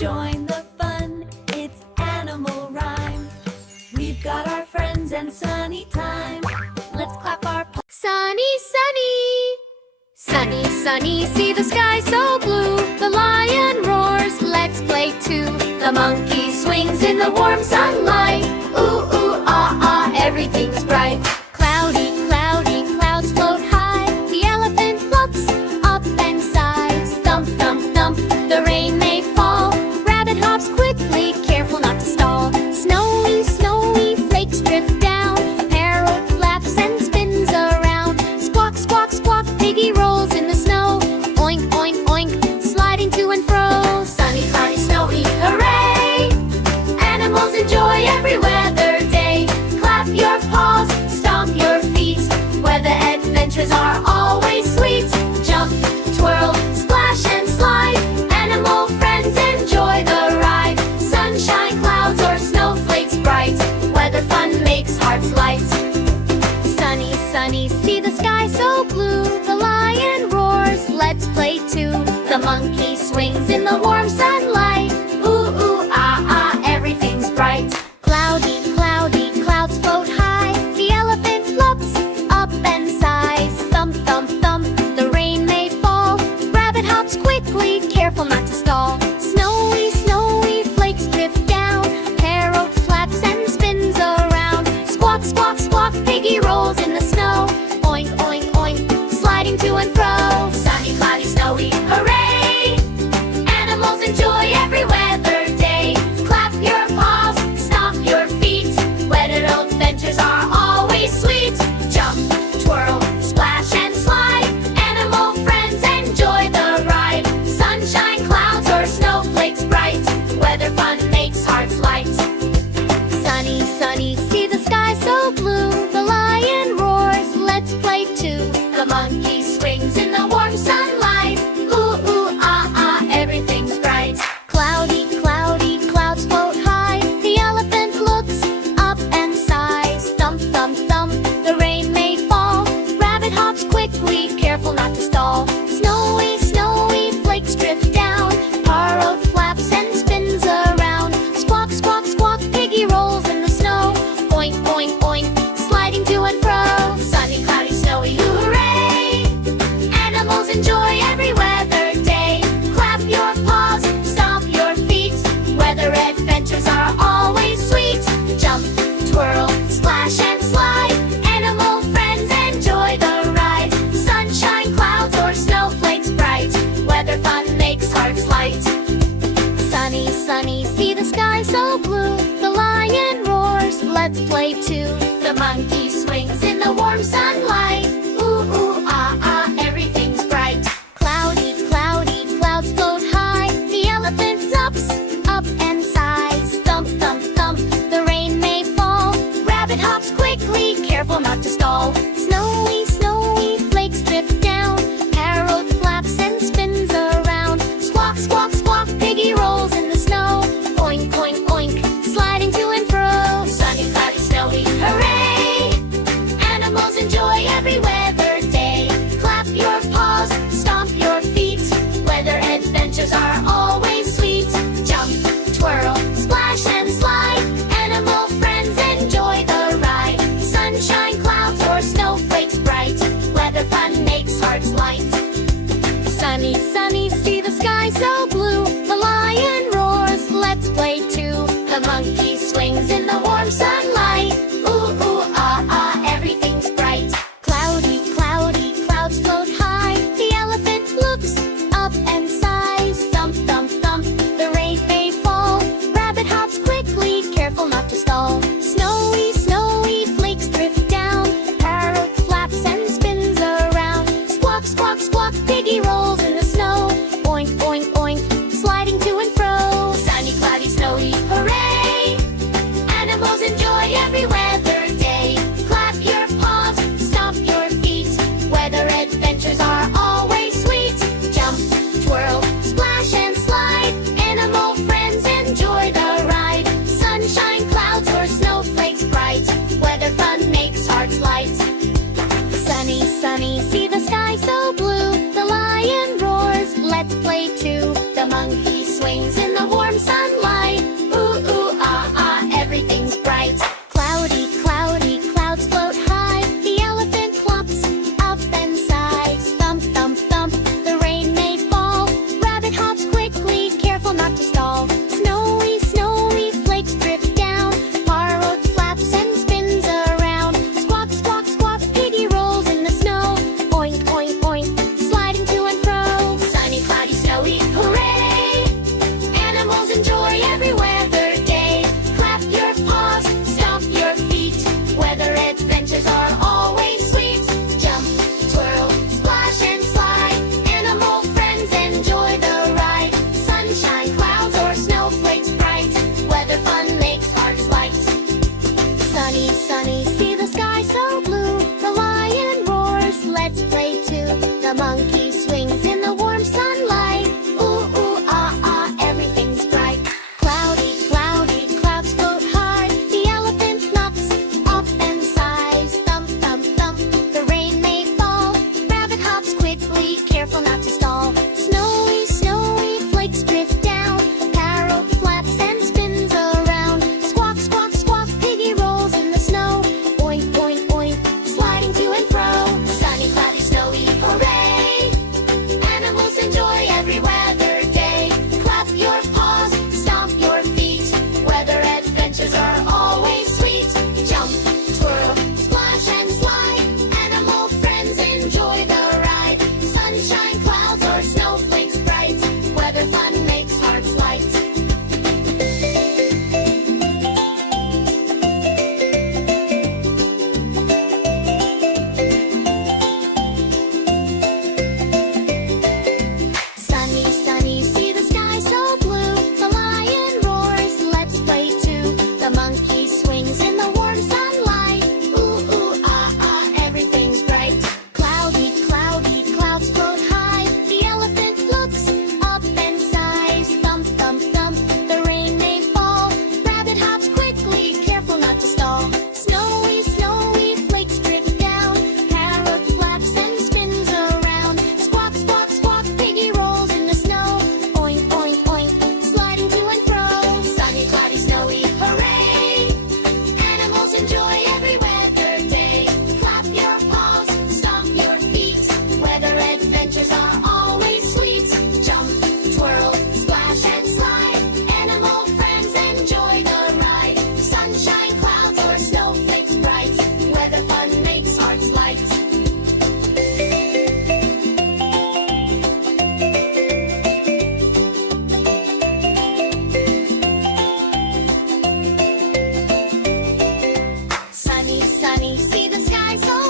join the fun. It's animal rhyme. We've got our friends and sunny time. Let's clap our paws. Sunny, sunny. Sunny, sunny, see the sky so blue. The lion roars, let's play too. The monkey swings in the warm sunlight. Ooh, ooh, ah, ah, everything's bright. Cloudy, cloudy, clouds float high. The elephant floats up and sighs. Thump, thump, thump, the rain may fall. Rabbit hops quickly, careful not to stall. Snowy, snowy, flakes drift down. A parrot flaps and spins around. Squawk, squawk, squawk, Piggy rolls in the snow. Oink, oink, oink, sliding to and fro. Sunny, cloudy, snowy, hooray! Animals enjoy every weather day. Clap your paws, stomp your feet. Weather adventures are always sweet. Jump, twirl, splash and slide. Animal friends enjoy the ride. Sunshine, clouds or snowflakes bright. Weather fun makes hearts light. Sunny, sunny, see the sky so blue. The lion roars, let's play too. The monkey swings in the warm sunlight. Ooh, ooh, ah, ah, everything's bright. Cloudy, cloudy, clouds float high. The elephant floats up and sighs. Thump, thump, thump, the rain may fall. Rabbit hops quickly, careful not to stall. Snowy, snowy, flakes drift down. Parrot flaps and spins around. Squawk, squawk, squawk, Piggy rolls in the snow. Oink, oink, oink, sliding to and fro. Sunny, cloudy, snowy, hooray! Animals enjoy every weather day. Clap your paws, stomp your feet. Weather adventures are always sweet. Jump, twirl, splash and slide. Animal friends enjoy the ride. Sunshine, clouds or snowflakes bright. Weather fun makes hearts light. Sunny, sunny, see the sky so blue. The lion roars, let's play too. The monkey swings in the warm sunlight. Ooh, ooh, ah, ah, everything's bright. Cloudy, cloudy, clouds float high. The elephant looks up and sighs. Thump, thump, thump, the rain may fall. Rabbit hops quickly, careful not to stall. Snowy, snowy, flakes drift down. Parrot flaps and spins around. Squawk, squawk, squawk, Piggy rolls in the snow. Oink, oink, oink, sliding to and fro. Sunny, cloudy, snowy, hooray! Animals enjoy every weather day. Clap your paws, stomp your feet. Weather adventures are always sweet. Jump, twirl, splash and slide. Animal friends enjoy the ride. Sunshine, clouds or snowflakes bright. Weather fun makes hearts light. Sunny, sunny, see the sky so blue. The lion roars, let's play too. The monkey swings in the warm sunlight. Ooh, ooh, ah, ah, everything's bright. Cloudy, cloudy, clouds float high. The elephant flops up and sighs. Thump, thump, thump, the rain may fall. Rabbit hops quickly, careful not to stall. Snowy, snowy, flakes drift down. Parrot flaps and spins around. Squawk, squawk, squawk, Piggy rolls in the snow. Oink, oink, oink, sliding to and fro. Sunny, cloudy, snowy, hooray! Animals enjoy every weather day. Clap your paws, stomp your feet. Weather adventures are always sweet. Jump, twirl, splash and slide. Animal friends enjoy the ride. Sunshine, clouds or snowflakes bright. Weather fun makes hearts light. Sunny, sunny, see the sky so blue. The lion roars, let's play too. The monkey swings in the warm sunlight. Ooh, ooh, ah, ah, everything's bright. Cloudy, cloudy, clouds float high. The elephant looks up and sighs. Thump, thump, thump, the rain may fall. Rabbit hops quickly, careful not to stall. Snowy, snowy, flakes drift down. Parrot flaps and spins around. Squawk, squawk, squawk, Piggy rolls in the snow. Oink, oink, oink, sliding to and fro. Sunny, cloudy, snowy, hooray! Animals enjoy sunny, see the sky so